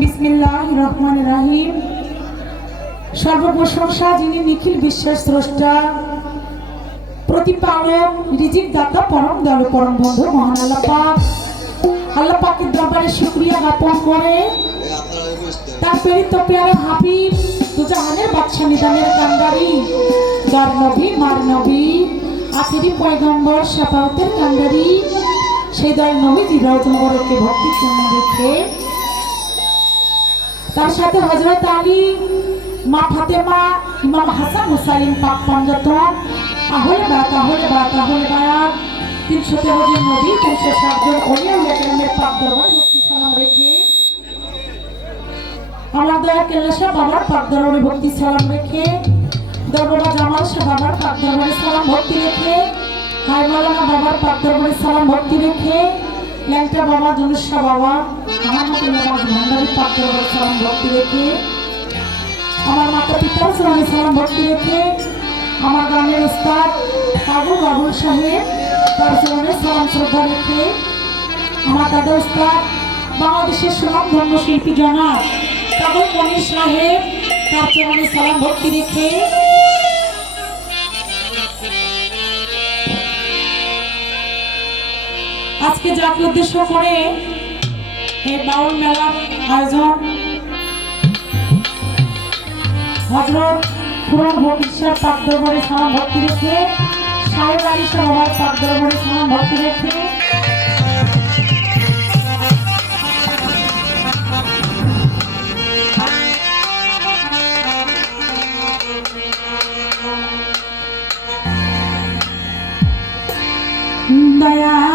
বিসমিল্লাহ রহমান রাহিম সর্বপ্রশংসা যিনি নিখিল বিশ্বের স্রষ্টা, প্রতিপালক, রিজিক দাতা, পরম দল বন্ধু, মহান আল্লাহ পাক। দরবারে শুক্রিয়া জ্ঞাপন করে। তার প্রেরিত পেয়ারে হাবিব দুজাহানের বাদশা নিদানের কান্দারি দর নবী, মার নবী সেই দল নবী জিরাউল বড়কে ভক্তির জন্য রেখে তার সাথে হজরত আলী, মা ফাতেমা, ইমাম হাসান হুসাইন, পাক পঞ্জতন আহলে বাত আহলে বাত আহলে বায়াত, তিনশো তেরো জন নবী, তিনশো ষাট জন অলিয়া উল্লেখের পাক দরবার সালাম রেখে আমার দয়া কেল্লাশা বাবার পাক দরবারে ভক্তি সালাম রেখে দরবাবা জামাল শাহ বাবার পাক দরবারে সালাম ভক্তি রেখে হাই মাওলানা বাবার পাক দরবারে সালাম ভক্তি রেখে, ল্যাংটা বাবা জনুষা বাবা আহমদুল্লাহ বাবা ভান্ডারি পাক দরবারে সালাম ভক্তি রেখে আমার মাতা পিতার সালামে সালাম ভক্তি রেখে আমার গ্রামের উস্তাদ আবু বাবুল সাহেব তার সালামে সালাম শ্রদ্ধা রেখে আমার দাদা উস্তাদ বাংলাদেশের সুনাম ধর্ম শিল্পী জনাব কাবুল মনির সাহেব তার চরণে সালাম ভক্তি রেখে আজকে যাকে উদ্দেশ্য করে এই বাউল মেলার আয়োজন। হজরত পুরন ভবিষ্যৎ পাক দরবারে সালাম ভক্তি রেখে সাহেব আলী সবার পাক দরবারে সালাম ভক্তি রেখে, দয়া